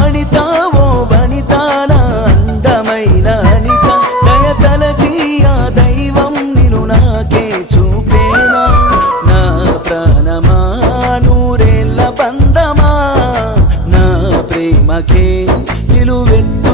అనిత ఓ వనిత నా అందమైన అనిత దయ తలచి ఆ దైవం నిన్ను నాకే చూపేనా నా ప్రాణమా నూరేళ్ళ బంధమా నా ప్రేమకే నిలువెత్త